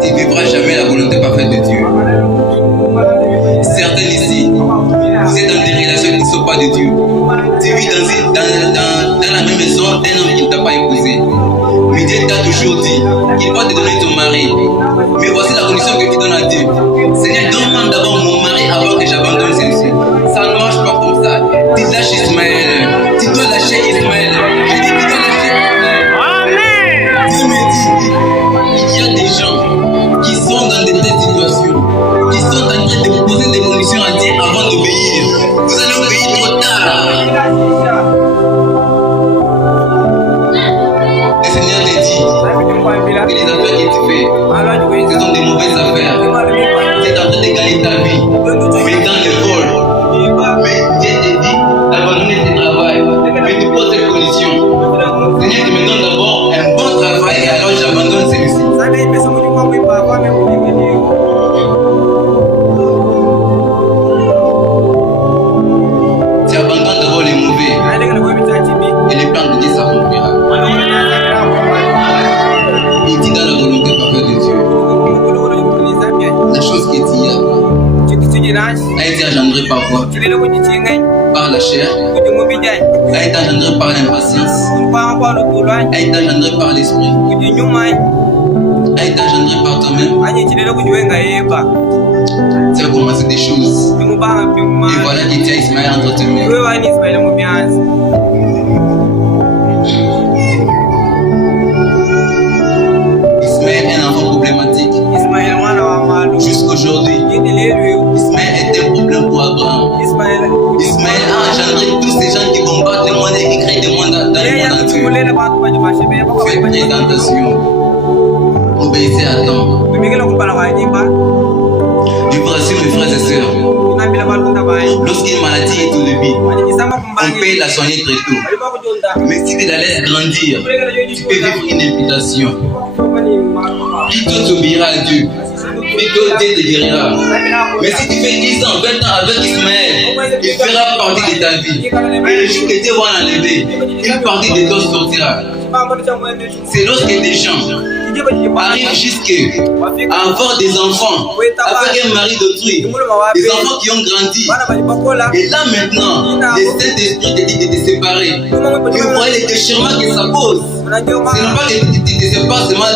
Tu ne vivras jamais la volonté parfaite de Dieu. Certains ici, vous êtes dans des relations qui ne sont pas de Dieu. Tu vis dans la même maison d'un homme qui ne t'a pas épousé. Mais Dieu t'a toujours dit qu'il va te donner ton mari. Mais voici la condition que tu donnes à Dieu. Seigneur, donne-moi d'abord mon mari avant que j'abandonne celui-ci. Ça ne marche pas comme ça. Tu lâches Ismaël. Tu dois lâcher Ismaël. Je dis, tu dois lâcher Ismaël. Amen. Dieu me dit, il y a des gens qui sont dans de telles situations, qui sont en train de poser des conditions à Dieu avant d'obéir. Vous allez obéir trop tard. Le Seigneur te dit que les affaires que tu fais, ce sont des mauvaises affaires. Tu es en train de gagner ta vie, mais dans le vol. Mais Dieu te dit d'abandonner tes travail. Mais tu poses des conditions. Seigneur, tu me donnes d'abord un bon travail et alors j'abandonne celui-ci. Tu abandonnes d'abord les mauvais et les plans de Dieu s'accomplira. Il dit dans la volonté parfaite de Dieu, la chose que tu as a été engendrée par quoi? Par la chair, a été engendrée par l'impatience, a été engendrée par l'esprit, a été engendrée par toi-même. Tu as commencé des choses. Et voilà que tu as Ismaël entre tes mains. Ismaël est un enfant problématique. Jusqu'aujourd'hui, Ismaël est un problème pour Abraham. Ismaël a engendré tous ces gens qui combattent le monde et qui créent des mondes dans le monde entier. Faites présentation. Obéissez à temps. Je vous rassure mes frères et sœurs, lorsqu'une maladie est au début, on peut la soigner très tôt. Mais si tu la laisses grandir, tu peux vivre une imputation. Plutôt tu obéiras à Dieu, plutôt Dieu te guérira. Mais si tu fais 10 ans, 20 ans avec Ismaël, il fera partie de ta vie. Et le jour que Dieu va l'enlever, une partie de toi sortira. C'est lorsque des gens arrivent jusqu'à avoir des enfants avec un mari d'autrui, des enfants qui ont grandi. Et là maintenant, le Saint-Esprit te dit de te séparer. Et vous voyez les déchirements que ça pose. Ce n'est pas que tu te sépares seulement